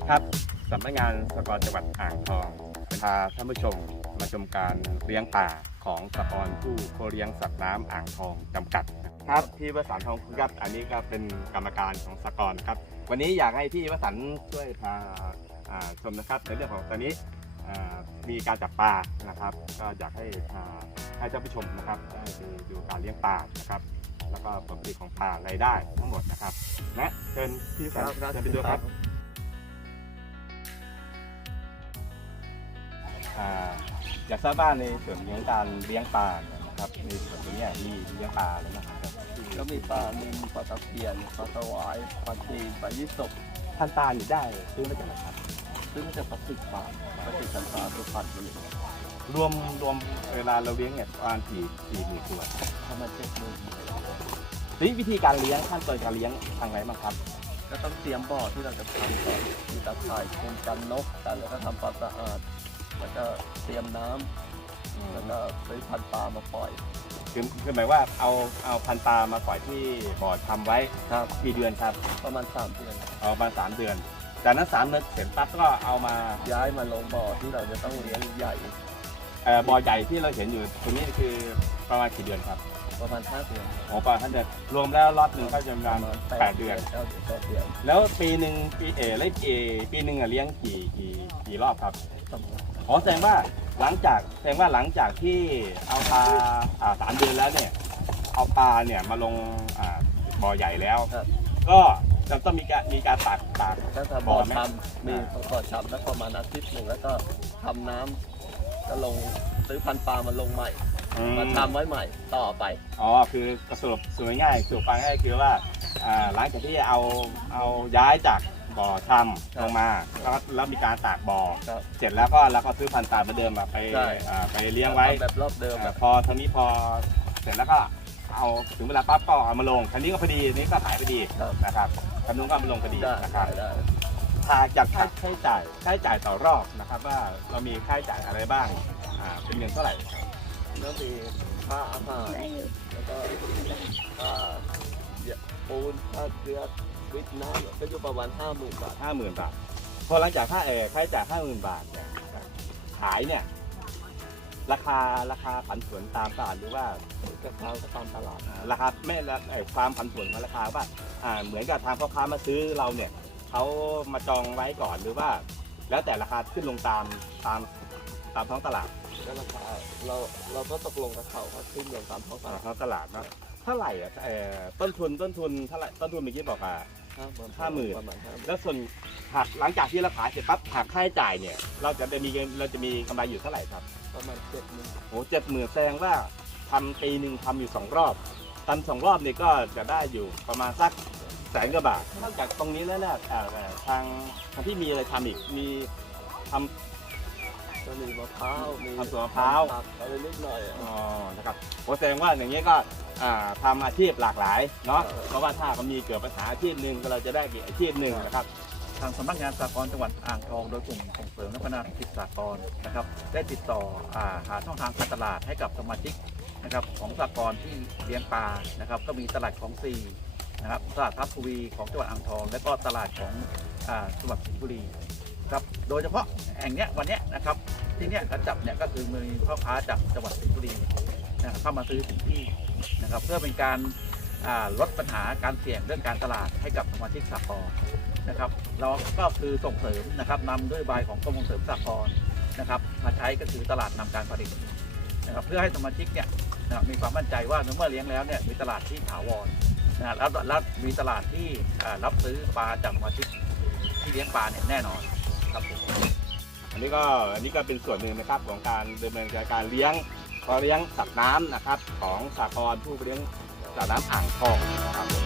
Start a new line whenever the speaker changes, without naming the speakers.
ครับสำนักงานสหกรณ์จังหวัดอ่างทองพาท่านผู้ชมมาชมการเลี้ยงป่าของสหกรณ์ผู้เลี้ยงสัตว์น้ำอ่างทองจำกัดครับพี่วสันต์ทองครับอันนี้ก็เป็นกรรมการของสหกรณ์ครับวันนี้อยากให้พี่วสันต์ช่วยพาชมนะครับในเรื่องของตอนนี้มีการจับปลานะครับก็อยากให้ท่านผู้ชมนะครับได้ดูการเลี้ยงปลานะครับแล้วก็ผลผลิตของปลารายได้ทั้งหมดนะครับและเชิญพี่วสันต์เชิญไปดูครับอยากทราบว่าในส่วนของการเลี้ยงปลานะครับในส่วนนี้มีเลี้ยงปลาอะไรบ้างครับ
ก็มีปลานิลปลาตะเพียนปลาสวายปลาจีนปลายี่สก
พันปลาได้ซื้อมาจากไหนครับ
ซึ่งจะปลาติกปลาสันปลาสุพรรณบุรี
รวมเวลาเราเลี้ยงเนี่ยประมาณกี่หมื่นตัว
ประมาณ70,000
นี่วิธีการเลี้ยงขั้นตอนการเลี้ยงทางไหนบ้างครับ
ก็ต้องเตรียมบ่อที่เราจะทำก่อนมีตะข่ายคุมกันนกกันแล้วก็ทำความสะอาดแล้วก็เตรียมน้ำแล้วก็ซื้อพันธุ์ปลามาปล่อย
คือหมายว่าเอาพันธุ์ปลามาปล่อยที่บ่อทำไว้
ครับ
กี่เดือนครับ
ประมาณ3 เดือน
ประมาณ3 เดือนจากนั้น3 เดือนเสร็จปั๊บก็เอามา
ย้ายมาลงบ่อที่เราจะต้องเลี้ยงใหญ่
บ่อใหญ่ที่เราเห็นอยู่ตรงนี้คือประมาณกี่เดือนครับ
ประมาณ5 เดือน
ประมาณ5 เดือนรวมแล้วล็อตหนึ่งก็จะประมาณ8 เดือนแล้วปีหนึ่งปีหนึ่งเลี้ยงกี่รอบครับแสดงว่าหลังจากที่เอาปลา3 เดือนแล้วเนี่ยเอาปลาเนี่ยมาลงบ่อใหญ่แล้วก็จะต้องมีการตาก
บ่อทำมีบ่อทำแล้วประมาณอาทิตย์หนึ่งแล้วก็ทำน้ำก็ลงซื้อพันธุ์ปลามาลงใหม่มาทำไว้ใหม่ต่อไป
คือกระสรุปง่ายๆฟังง่ายคือว่าหลังจากที่เอาย้ายจากบ่อทำลงมาแล้วมีการตากบ่อเสร็จแล้วก็ซื้อพันธุ์ปลาเหมือนเดิมไปเลี้ยงไว้
แบบรอบเดิม
พอเท่านี้พอเสร็จแล้วก็เอาถึงเวลาปั๊บก็เอามาลงคันนี้ก็พอดีนี้ก็ขายพอดีนะครับคันนู้นก็มาลงพอดีนะครับจากค่าใช้จ่ายต่อรอบนะครับว่าเรามีค่าใช้จ่ายอะไรบ้างเป็นเงินเท่าไหร่
แล้วมีค่าอาหารแล้วก็ค่าปูนค่าเกลือวิทน้ำก็อยู่ประมาณ50,000 บาท
50,000 บาทพอหลังจากค่าใช้จ่าย50,000 บาทเนี่ยขายเนี่ยราคาผันผวนตามตลาดหรือว่า
ก็ตามตลาด
ราคาไม่ความผันผวนของราคาว่าเหมือนกับทางพ่อค้ามาซื้อเราเนี่ยเขามาจองไว้ก่อนหรือว่าแล้วแต่ราคาขึ้นลงตามท้องตลาด
ก็ราคาเราก็ตกลงกับเขาขึ้นลงตามท้อง
ตลาดเนาะเท่าไหร่ต้นทุนเท่าไหร่ต้นทุนเมื่อกี้บอก50,000แล้วส่วนหักหลังจากที่เราขายเสร็จปั๊บหักค่าใช้จ่ายเนี่ยเราจะมีกำไรอยู่เท่าไหร่ครับ
ประมาณ70,000
70,000แสดงว่าทำปีหนึ่งทำอยู่2 รอบทำ2 รอบนี่ก็จะได้อยู่ประมาณสัก100,000 กว่าบาทนอกจากตรงนี้แล้วเนี่ยทางที่มีอะไรทำอีกมีทำ
ก็มีมะพร้าว
ทำสวนมะพร้าว
อะไรนิดหน่อย
นะครับแสดงว่าอย่างนี้ก็ทำอาชีพหลากหลายเนาะเพราะว่าถ้ามันมีเกิดปัญหาอาชีพหนึ่งเราจะได้อาชีพหนึ่งนะครับทางสำนักงานสหกรณ์จังหวัดอ่างทองโดยกลุ่มส่งเสริมและพัฒนาธุรกิจสหกรณ์นะครับได้ติดต่อหาช่องทางการตลาดให้กับสมาชิกนะครับของสหกรณ์ที่เลี้ยงปลานะครับก็มีตลาดของซีนะครับตลาดทับทวีของจังหวัดอ่างทองและก็ตลาดของจังหวัดสิงห์บุรีครับโดยเฉพาะแห่งเนี้ยวันเนี้ยนะครับที่เนี้ยจับเนี่ยก็คือมีพ่อค้าจากจังหวัดสิงห์บุรีเข้ามาซื้อถึงที่นะครับเพื่อเป็นการลดปัญหาการเสี่ยงเรื่องการตลาดให้กับสมาชิกสหกรณ์นะครับเราก็คือส่งเสริมนะครับนำด้วยบายของกรมส่งเสริมสหกรณ์นะครับมาใช้ก็คือตลาดนำการผลิตนะครับเพื่อให้สมาชิกเนี่ยมีความมั่นใจว่าเมื่อเลี้ยงแล้วเนี่ยมีตลาดที่ถาวรแล้วมีตลาดที่รับซื้อปลาจากสมาชิกที่เลี้ยงปลาเนี่ยแน่นอนครับอันนี้ก็เป็นส่วนหนึ่งนะครับของการดำเนินการเลี้ยงสัตว์น้ำนะครับของสหกรณ์ผู้เลี้ยงสัตว์น้ำอ่างทองนะครับ